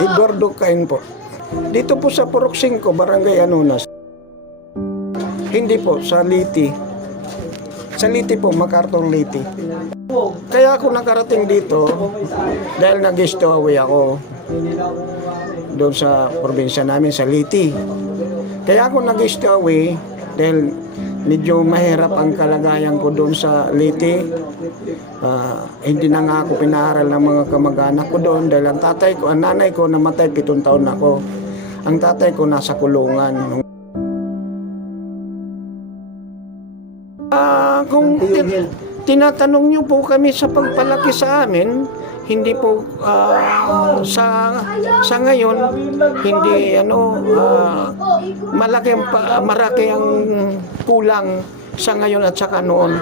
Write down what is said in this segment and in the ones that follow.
Eduardo Cain po. Dito po sa Purok 5, Barangay Anunas. Hindi po, sa Liti. Sa Liti po, MacArthur Liti. Kaya ako nakarating dito dahil nag-stowaway ako doon sa probinsya namin, sa Liti. Kaya ako nag-stowaway dahil medyo mahirap ang kalagayan ko doon sa Liti. Hindi na nga ako pinaaral ng mga kamag-anak ko doon dahil ang nanay ko namatay 7 taon ako. Ang tatay ko nasa kulungan. Kung tinatanong niyo po kami sa pagpalaki sa amin, hindi po sa ngayon hindi maraki ang kulang sa ngayon at saka noon.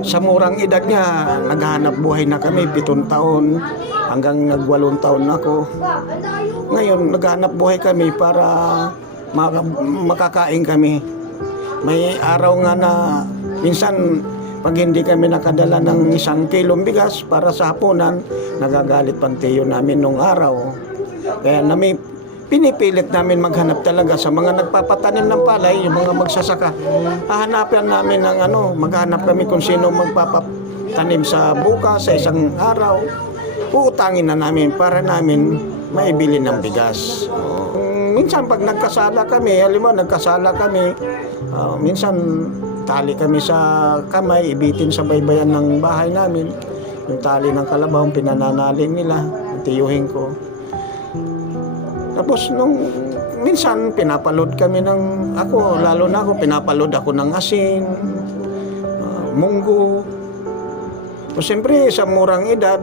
Sa murang edad niya, naghahanap buhay na kami 7 taon hanggang nag-8 taon na ako. Ngayon naghahanap buhay kami para makakain kami. May araw nga na minsan pag hindi kami nakadala ng 1 kilong bigas para sa hapunan, nagagalit pang tiyo namin nung araw. Kaya pinipilit namin maghanap talaga sa mga nagpapatanim ng palay, yung mga magsasaka. Hahanapin namin maghanap kami kung sino magpapatanim sa bukas, sa isang araw. Uutangin na namin para namin maibili ng bigas. Minsan pag nagkasala kami, minsan tali kami sa kamay, ibitin sa baybayan ng bahay namin. Yung tali ng kalabaw, pinananaling nila, tiyuhin ko. Tapos minsan pinapalod kami pinapalod ako ng asin, munggo. O siyempre sa murang edad,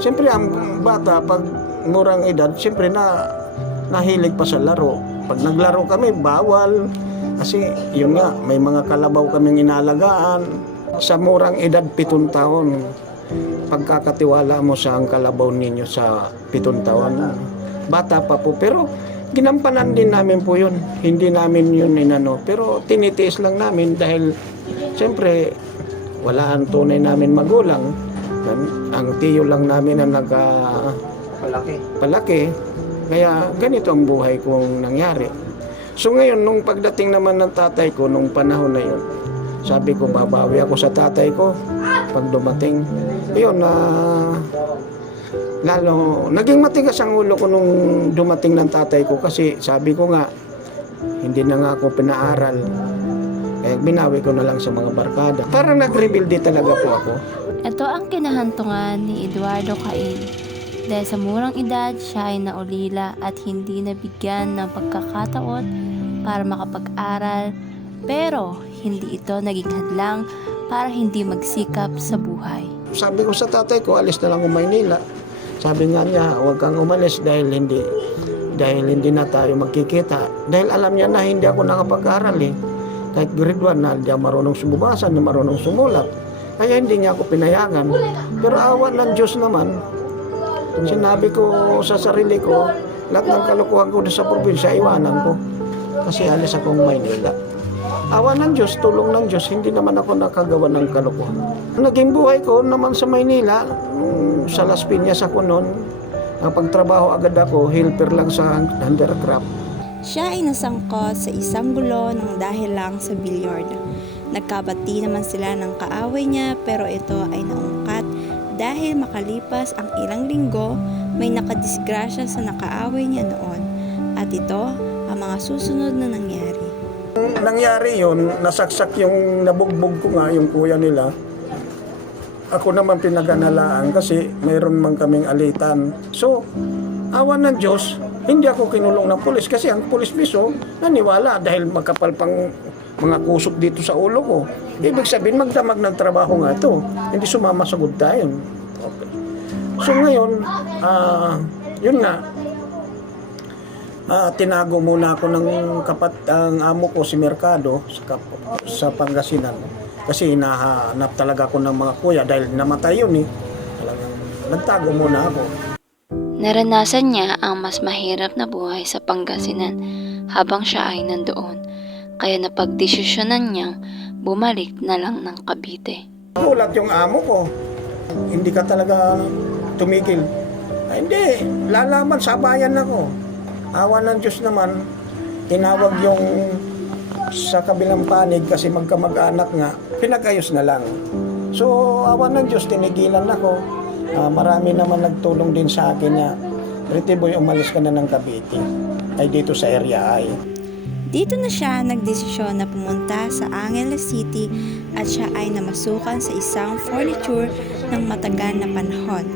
siyempre ang bata pag murang edad, siyempre nahilig pa sa laro. Pag naglaro kami, bawal. Kasi yun nga, may mga kalabaw kaming inalagaan. Sa murang edad, 7 taon. Pagkakatiwala mo sa ang kalabaw ninyo sa 7 taon. Bata pa po, pero ginampanan din namin po yun. Hindi namin yun pero tinitiis lang namin dahil siyempre wala ang tunay namin magulang. Ang tiyo lang namin ang palaki. Kaya ganito ang buhay kong nangyari. So ngayon, nung pagdating naman ng tatay ko, nung panahon na yun, sabi ko, babawi ako sa tatay ko pag dumating. Ayun, lalo, naging matigas ang ulo ko nung dumating ng tatay ko kasi sabi ko nga, hindi na nga ako pinaaral. Kaya binawi ko na lang sa mga barkada. Parang nag-rebuild talaga po ako. Ito ang kinahantungan ni Eduardo Cain. Dahil sa murang edad, siya ay naulila at hindi nabigyan ng pagkakataon para makapag-aral. Pero hindi ito naging hadlang para hindi magsikap sa buhay. Sabi ko sa tatay ko, alis na lang ako Maynila. Sabi nga niya, huwag kang umalis dahil hindi na tayo magkikita. Dahil alam niya na hindi ako nakapag-aral eh. Kahit grade 1 na hindi ako marunong sumubasa, na marunong sumulat. Kaya hindi niya ako pinayagan. Pero awa ng Diyos naman, sinabi ko sa sarili ko, lahat ng kalukuhan ko sa probinsya, iwanan ko. Kasi alis akong Maynila. Awa ng Diyos, tulong ng Diyos, hindi naman ako nakagawa ng kalukuhan. Naging buhay ko naman sa Maynila, sa Las Piñas ako noon. Pagtrabaho agad ako, helper lang sa handicraft. Siya ay nasangkot sa isang gulo ng dahil lang sa bilyard. Nagkabati naman sila ng kaaway niya pero ito ay naungkat dahil makalipas ang ilang linggo may nakadisgrasya sa nakaaway niya noon. At ito ang mga susunod na nangyari. Nangyari yun, nasaksak yung nabugbog ko nga, yung kuya nila. Ako naman pinaganalaan kasi mayroon man kaming alitan. So, awa ng Diyos, hindi ako kinulong ng pulis kasi ang pulis mismo naniwala dahil makapal pang mga kusok dito sa ulo ko. Ibig sabihin, magdamag ng trabaho nga ito. Hindi sumama sa good time. Okay. So ngayon, yun nga, tinago muna ako ng ang amo ko si Mercado sa Pangasinan. Kasi hinahanap talaga ako ng mga kuya dahil namatay yun eh. Talagang nagtago muna ako. Naranasan niya ang mas mahirap na buhay sa Pangasinan habang siya ay nandoon. Kaya napagdesisyonan niyang bumalik na lang ng Cavite. Ulat yung amo ko. Hindi ka talaga tumigil. Ay, hindi, lalaman, sabayan ako. Awa ng Diyos naman, tinawag yung sa kabilang panig kasi magkamag-anak nga, pinag-ayos na lang. So, awa ng Diyos, tinigilan ako. Marami naman nagtulong din sa akin na, Pretty Boy, umalis ka na ng Cavite. Ay dito sa area ay. Dito na siya nagdesisyon na pumunta sa Angeles City at siya ay namasukan sa isang furniture ng matagal na panahon.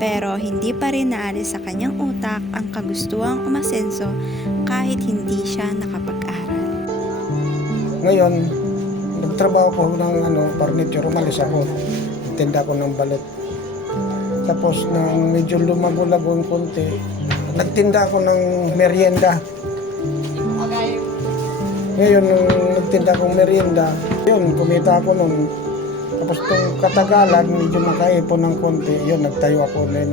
Pero hindi pa rin naalis sa kanyang utak ang kagustuhang umasenso kahit hindi siya nakapag-aral. Ngayon, nagtrabaho ko ng furniture, umalis ako. Nagtinda ko ng balot. Tapos nang medyo lumago-lago ng konti, nagtinda ako ng merienda. Ngayon, nung nagtinda akong merienda, yun, kumita ako nung, tapos itong katagalan, medyo nakaipon ng konti, yun, nagtayo ako ulit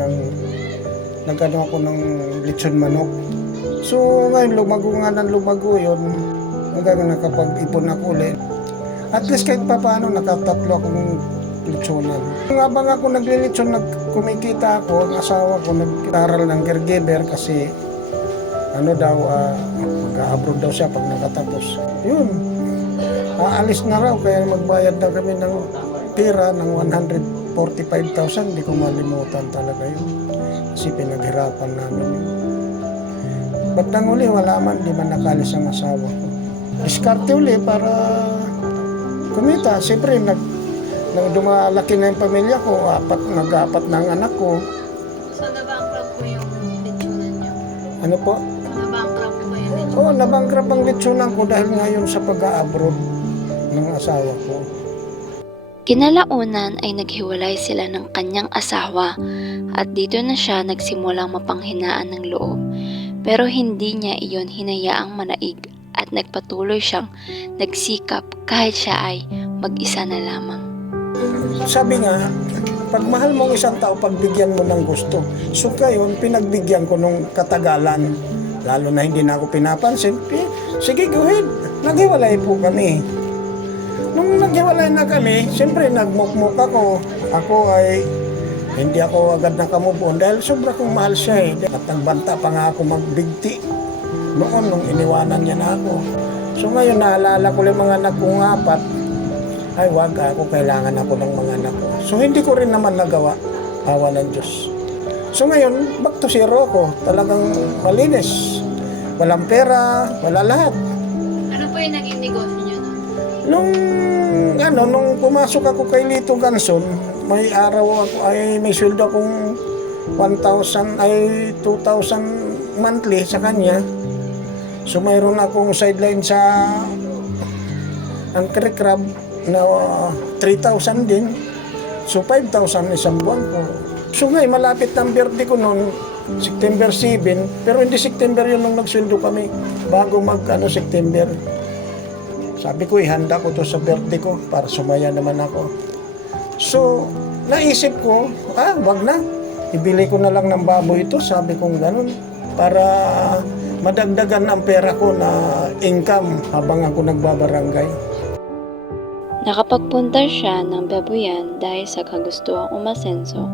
nagano ako ng lechon manok. So, ngayon, lumago nga ng lumago yun, hanggang nakapag-ipon ako ulit. At least kahit pa paano, nakatatlo akong lechonan. Habang ako naglilechon, kumikita ako, ang asawa ko, nag-aral ng caregiver kasi mag-abroad daw siya pag nakatapos. Yun, aalis na raw kaya magbayad na kami ng pera ng 145,000. Hindi ko malimutan talaga yun. Kasi pinaghirapan namin yun. Ba't nang uli, wala man, di man nakalis ang asawa ko. Diskarte uli para kumita. Siyempre, nang dumalaki na yung pamilya ko, nag-apat na ang anak ko. So, nabankrupt po yung lechonan niyo? Ano po? Nabankrupt po yung lechonan? Oo, nabangkrap ang lechonan ko dahil ngayon sa pag-a-abroad ng asawa ko. Kinalaunan ay naghiwalay sila ng kanyang asawa at dito na siya nagsimulang mapanghinaan ng loob. Pero hindi niya iyon hinayaang manaig at nagpatuloy siyang nagsikap kahit siya ay mag-isa na lamang. Sabi nga, pag mahal mo isang tao, pagbigyan mo ng gusto. So ngayon, pinagbigyan ko nung katagalan. Lalo na hindi na ako pinapansin. Sige, go ahead. Naghiwalay po kami. Nung naghiwalay na kami, siyempre nagmukmuk ako. Ako ay hindi ako agad nakamove on dahil sobra kong mahal siya eh. At nagbanta pa nga ako magbigti noon nung iniwanan niya na ako. So ngayon naalala ko yung mga anak kong 4. Ay wag, ako kailangan ako ng mga anak ko. So hindi ko rin naman nagawa. Awa ng Diyos. So ngayon, back to zero ako. Talagang malinis. Walang pera, wala lahat. Ano po yung naging negosyo niyo Nung pumasok ako kay Lito Ganson, may araw ako, may sweldo akong 2,000 monthly sa kanya. So mayroon akong sideline sa Angkre Crab na 3,000 din. So 5,000 isang buwan ko. So ngayon, malapit ng birthday ko noon, September 7, pero hindi September yun nung nagsweldo kami. Bago September. Sabi ko, ihanda ko to sa birthday ko para sumaya naman ako. So, naisip ko, wag na. Ibili ko na lang ng baboy ito, sabi kong ganun. Para madagdagan ang pera ko na income habang ako nagbabarangay. Nakapagpunta siya ng babuyan dahil sa kagustuhang umasenso,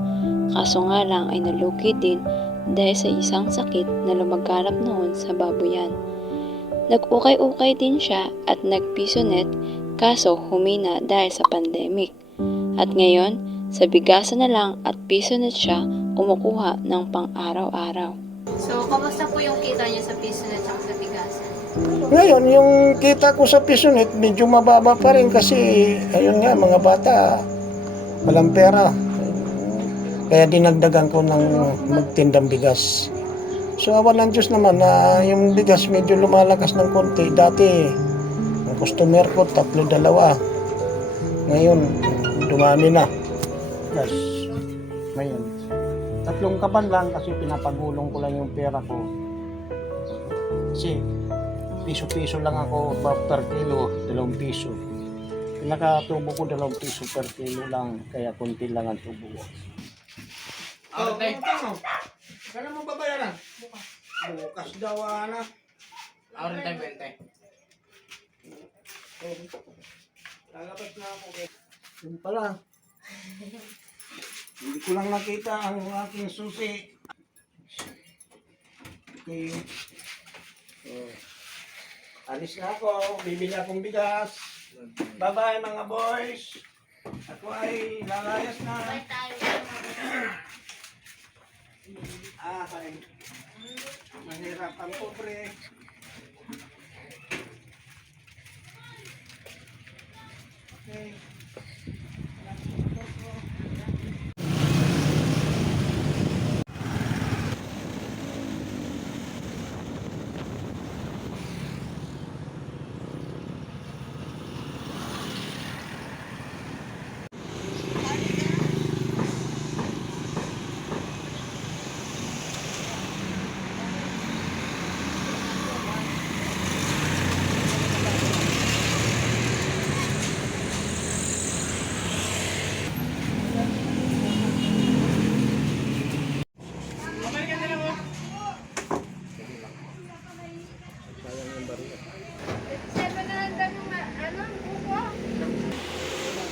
kaso nga lang ay nalugi din dahil sa isang sakit na lumaganap noon sa babuyan. Nag-ukay-ukay din siya at nagpisonet kaso humina dahil sa pandemic. At ngayon, sa bigasan na lang at pisonet siya kumukuha ng pang-araw-araw. So, kamusta po yung kita niyo sa pisonet at sa bigasan? Ngayon, yung kita ko sa Pisonet, medyo mababa pa rin kasi, ayun nga, mga bata, walang pera. Kaya dinagdagan ko ng magtindang bigas. So, awa ng Diyos naman na yung bigas medyo lumalakas ng konti. Dati, ang customer ko, 3-2. Ngayon, dumami na. Yes. Ngayon, 3 kaban lang kasi pinapagulong ko lang yung pera ko. Kasi, piso-piso lang ako per kilo, 2 piso. Pinakatubo ko 2 piso per kilo lang, kaya kunti lang ang tubo ko. Kailan mo babayaran? Bukas daw, na. Ahora tayo 20. Lalabas na ako. Yun pala. Hindi ko lang nakita ang aking susi. Okay. So, alis na ako. Bibili akong bigas. Bye-bye mga boys. Ako ay lalayas na. Ay, mahirap ang pobre. Okay.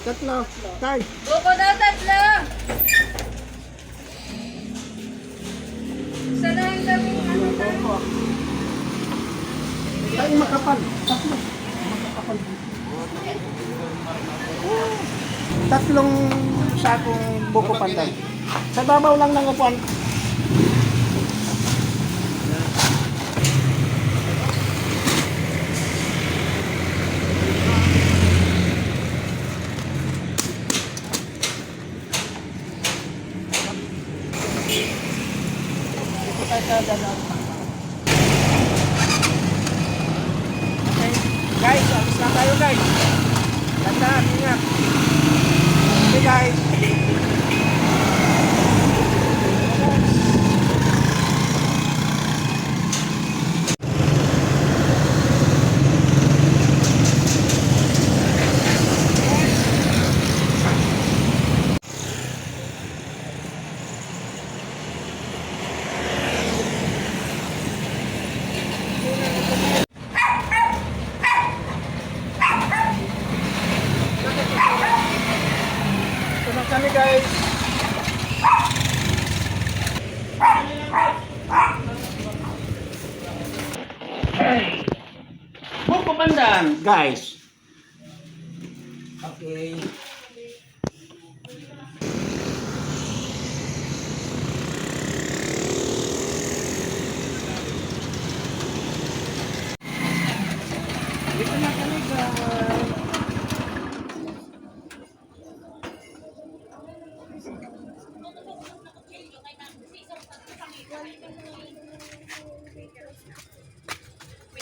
Tatlo. Tay. Buko daw tatlo. Isa na yung daming ano tayo. Tay makapal. Tatlo. Makapal. Tatlong sakong buko panday. Sa babaw lang ng upuan. Okay, guys, alis na tayo guys. Tandaan, ingat. Okay guys. Ito na kami guys. Buko pandan guys. Okay. Dito na kami guys.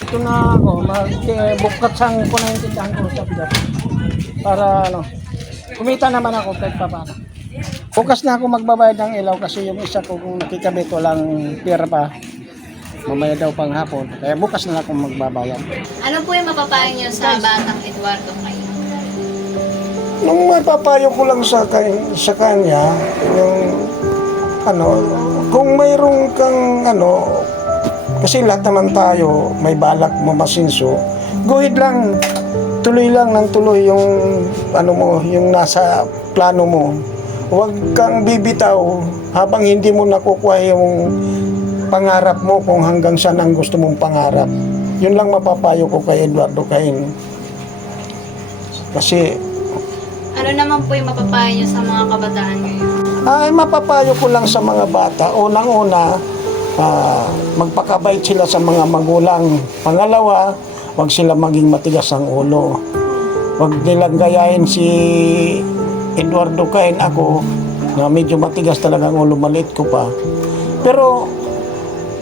Ito na ako, bukatsang ko na yung tindahan ko sa bigas. Para ano, kumita naman ako kahit pa paano. Bukas na ako magbabayad ng ilaw kasi yung isa ko kung nakikabit walang pera pa. Mamaya daw pang hapon. Kaya bukas na ako magbabayad. Ano po yung mapapayo niyo sa batang Eduardo ngayon? Nung mapapayo ko lang sa kanya, yung ano, kung mayroong kang ano, kasi lahat naman tayo may balak mamasinso, guhid lang, tuloy lang ng tuloy yung ano mo, yung nasa plano mo. Huwag kang bibitaw habang hindi mo nakukuha yung pangarap mo kung hanggang saan ang gusto mong pangarap. Yun lang mapapayo ko kay Eduardo Cain. Kasi Ano naman po yung mapapayo niyo sa mga kabataan ngayon? ay mapapayo ko lang sa mga bata. Unang-una, magpakabait sila sa mga magulang. Pangalawa, huwag sila maging matigas ang ulo. Huwag nilang gayahin si Eduardo Cain, ako, na medyo matigas talaga ang ulo, maliit ko pa. Pero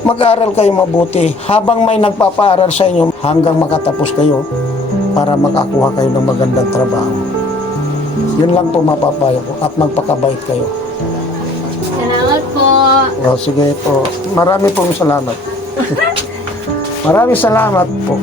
mag-aral kayo mabuti. Habang may nagpapaaral sa inyo, hanggang makatapos kayo para makakuha kayo ng magandang trabaho. Yun lang po mapapayo ko at magpakabait kayo. Salamat po. O, sige po. Marami pong salamat. Maraming salamat po.